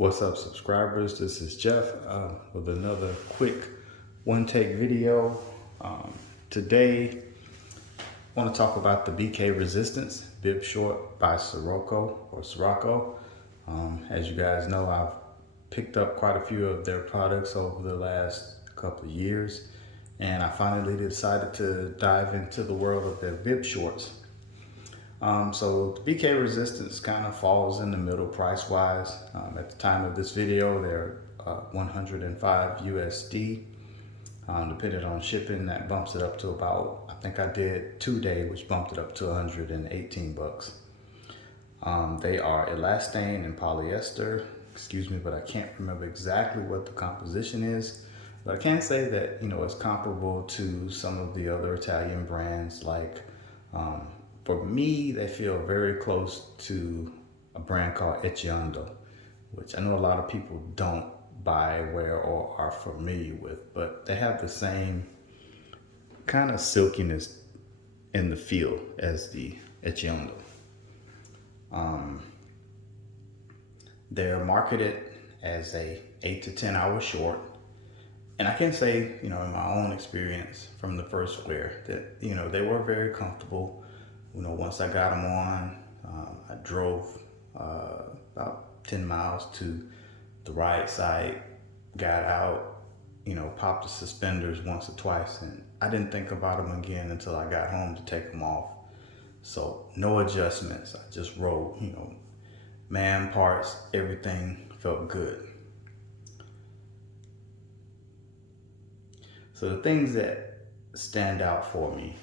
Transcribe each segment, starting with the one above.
What's up, subscribers? This is Jeff with another quick one-take video. Today, I want to talk about the BK Resistance Bib Short by Siroko. As you guys know, I've picked up quite a few of their products over the last couple of years, and I finally decided to dive into the world of their bib shorts. So the BK Resistance kind of falls in the middle price-wise. At the time of this video, they're 105 USD. Depending on shipping, that bumps it up to about, I think I did 2-day, which bumped it up to 118 bucks. They are elastane and polyester, excuse me, but I can't remember exactly what the composition is. But I can say that, it's comparable to some of the other Italian brands. Like, for me, they feel very close to a brand called Etiondo, which I know a lot of people don't buy, wear, or are familiar with, but they have the same kind of silkiness in the feel as the Etiondo. They're marketed as a 8 to 10 hour short. And I can say, in my own experience from the first wear that, they were very comfortable. Once I got them on, I drove about 10 miles to the right side, got out, popped the suspenders once or twice, and I didn't think about them again until I got home to take them off. So no adjustments, I just rode, man parts, everything felt good. So the things that stand out for me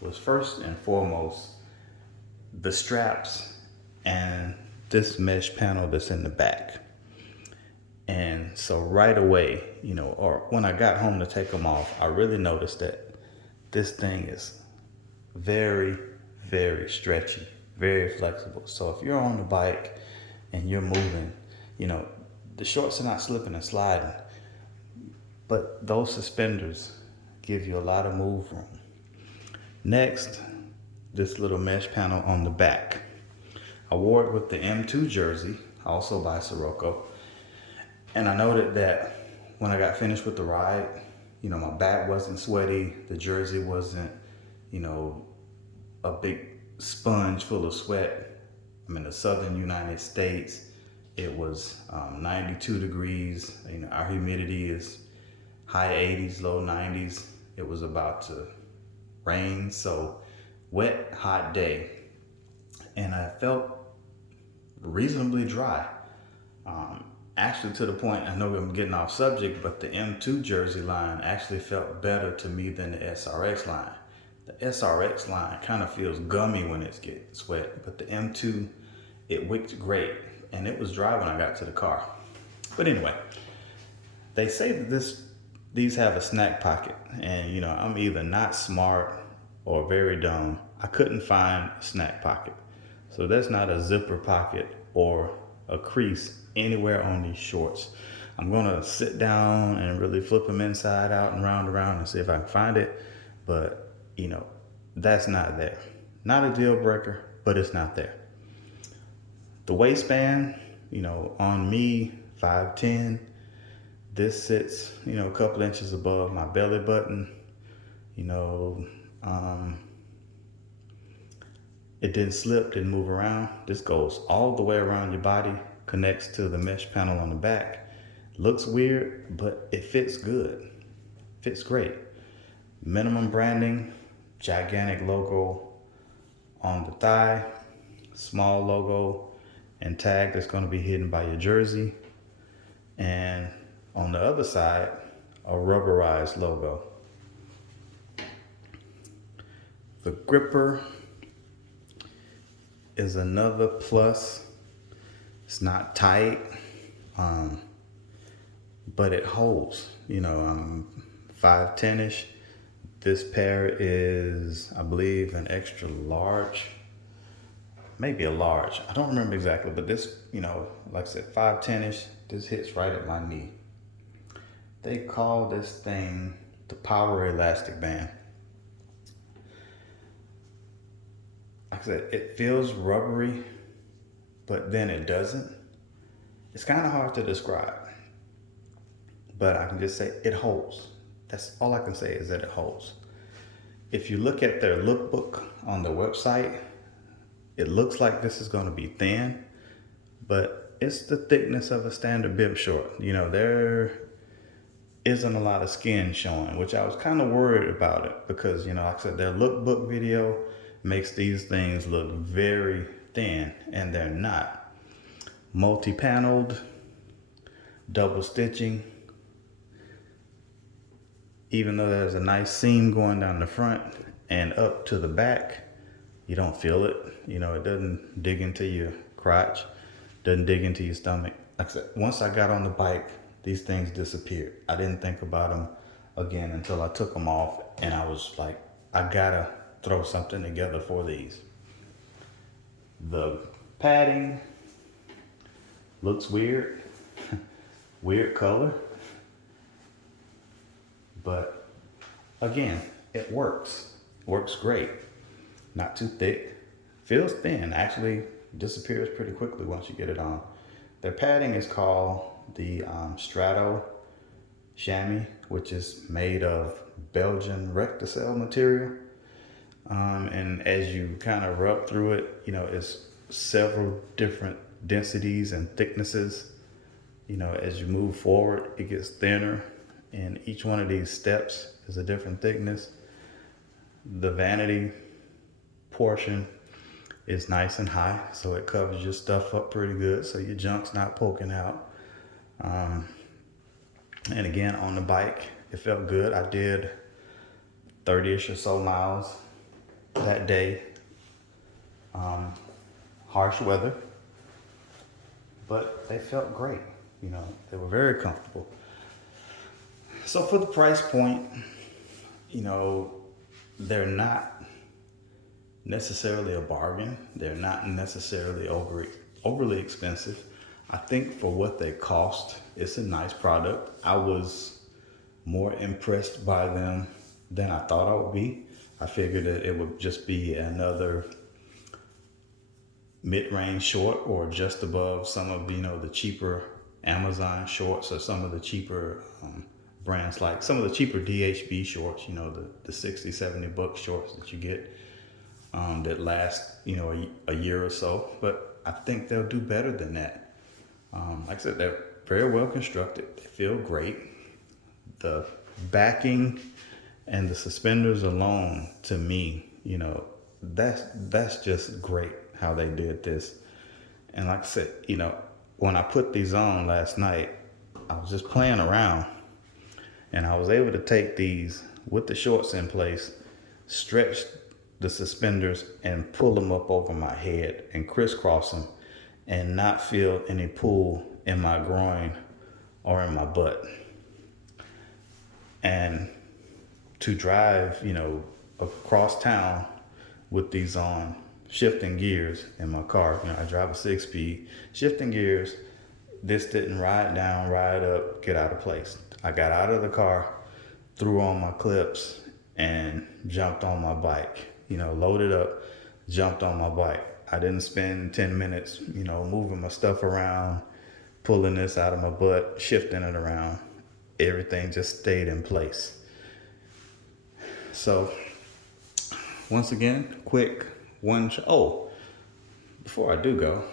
was, first and foremost, the straps and this mesh panel that's in the back. And so right away, or when I got home to take them off, I really noticed that this thing is very, very stretchy, very flexible. So if you're on the bike and you're moving, the shorts are not slipping and sliding, but those suspenders give you a lot of move room. Next, this little mesh panel on the back. I wore it with the M2 jersey, also by Siroko. And I noted that when I got finished with the ride, my back wasn't sweaty. The jersey wasn't, a big sponge full of sweat. I'm in the southern United States. It was 92 degrees. Our humidity is high 80s, low 90s. It was about to rain, so wet, hot day. And I felt reasonably dry. Actually, to the point, I know I'm getting off subject, but the M2 jersey line actually felt better to me than the SRX line. The SRX line kind of feels gummy when it's getting wet, but the M2, it wicked great, and it was dry when I got to the car. But anyway, they say that these have a snack pocket, and I'm either not smart or very dumb. I couldn't find a snack pocket. So that's not a zipper pocket or a crease anywhere on these shorts. I'm gonna sit down and really flip them inside out and round around and see if I can find it. But that's not there. Not a deal breaker, but it's not there. The waistband, on me, 5'10", this sits, a couple inches above my belly button. It didn't slip, didn't move around. This goes all the way around your body, connects to the mesh panel on the back. Looks weird, but it fits good. Fits great. Minimum branding, gigantic logo on the thigh, small logo and tag that's going to be hidden by your jersey. And on the other side, a rubberized logo. The gripper is another plus. It's not tight, but it holds. I'm 5'10"-ish. This pair is, I believe, an extra large, maybe a large. I don't remember exactly, but this, like I said, 5'10"-ish. This hits right at my knee. They call this thing the Power Elastic Band. Like I said, it feels rubbery, but then it doesn't. It's kind of hard to describe, but I can just say it holds. That's all I can say is that it holds. If you look at their lookbook on their website, it looks like this is going to be thin, but it's the thickness of a standard bib short. There isn't a lot of skin showing, which I was kind of worried about it because, like I said, their lookbook video makes these things look very thin, and they're not. Multi-paneled, double stitching. Even though there's a nice seam going down the front and up to the back, you don't feel it. It doesn't dig into your crotch, doesn't dig into your stomach. Like I said, once I got on the bike, these things disappeared. I didn't think about them again until I took them off, and I was like, I gotta throw something together for these. The padding looks weird, weird color, but again, it works great. Not too thick, feels thin, actually disappears pretty quickly once you get it on. Their padding is called the Strato chamois, which is made of Belgian recticel material. And as you kind of rub through it, it's several different densities and thicknesses. As you move forward, it gets thinner, and each one of these steps is a different thickness. The vanity portion is nice and high, so it covers your stuff up pretty good, so your junk's not poking out. And again, on the bike, it felt good. I did 30-ish or so miles that day. Harsh weather, but they felt great. They were very comfortable. So for the price point, they're not necessarily a bargain. They're not necessarily overly expensive. I think for what they cost, it's a nice product. I was more impressed by them than I thought I would be. I figured that it would just be another mid-range short or just above some of the cheaper Amazon shorts or some of the cheaper brands, like some of the cheaper DHB shorts, the $60-$70 shorts that you get that last a year or so. But I think they'll do better than that. Like I said, they're very well constructed. They feel great. The backing and the suspenders alone, to me, that's just great how they did this. And like I said, when I put these on last night, I was just playing around, and I was able to take these with the shorts in place, stretch the suspenders, and pull them up over my head and crisscross them, and not feel any pull in my groin or in my butt. And to drive, across town with these on, shifting gears in my car, I drive a 6-speed, shifting gears, this didn't ride down, ride up, get out of place. I got out of the car, threw on my clips, and jumped on my bike, loaded up, jumped on my bike. I didn't spend 10 minutes, moving my stuff around, pulling this out of my butt, shifting it around. Everything just stayed in place. So, once again, quick one. Before I do go,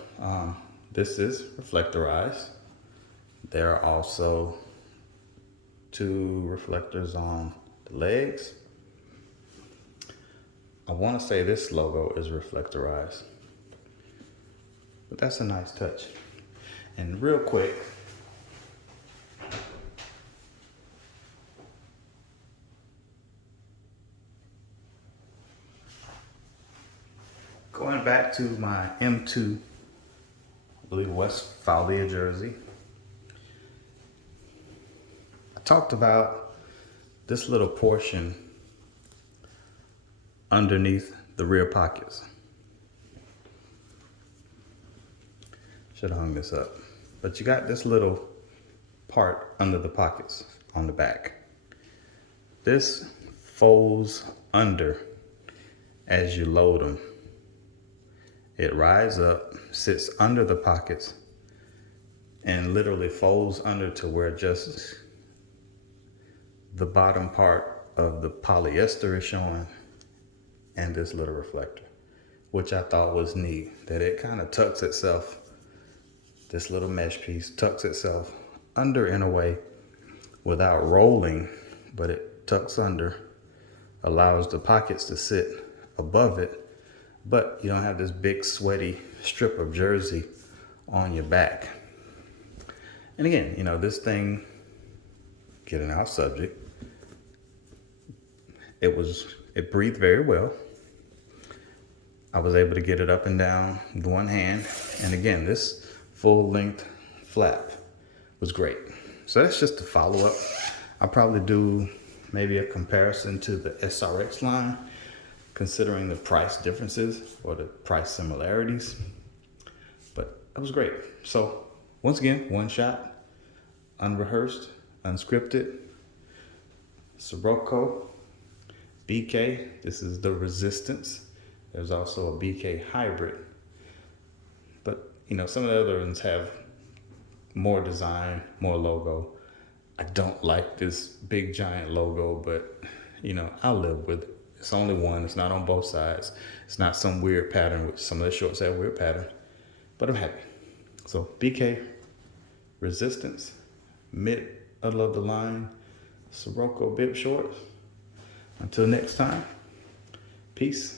this is reflectorized. There are also 2 reflectors on the legs. I want to say this logo is reflectorized, but that's a nice touch. And real quick, going back to my M2, I believe Westphalia jersey, I talked about this little portion underneath the rear pockets. Should have hung this up. But you got this little part under the pockets on the back. This folds under as you load them. It rides up, sits under the pockets, and literally folds under to where just the bottom part of the polyester is showing, and this little reflector, which I thought was neat, that it kind of tucks itself, this little mesh piece tucks itself under in a way without rolling, but it tucks under, allows the pockets to sit above it, but you don't have this big sweaty strip of jersey on your back. And again, you know, this thing, getting off subject, it breathed very well. I was able to get it up and down with one hand. And again, this full length flap was great. So that's just a follow up. I'll probably do maybe a comparison to the SRX line, considering the price differences or the price similarities. But it was great. So once again, one shot, unrehearsed, unscripted, Siroko, BK. This is the Resistance. There's also a BK hybrid. But, you know, some of the other ones have more design, more logo. I don't like this big giant logo, but, you know, I'll live with it. It's only one. It's not on both sides. It's not some weird pattern, which some of the shorts have weird pattern. But I'm happy. So BK, Resistance, middle of the line, Siroko bib shorts. Until next time, peace.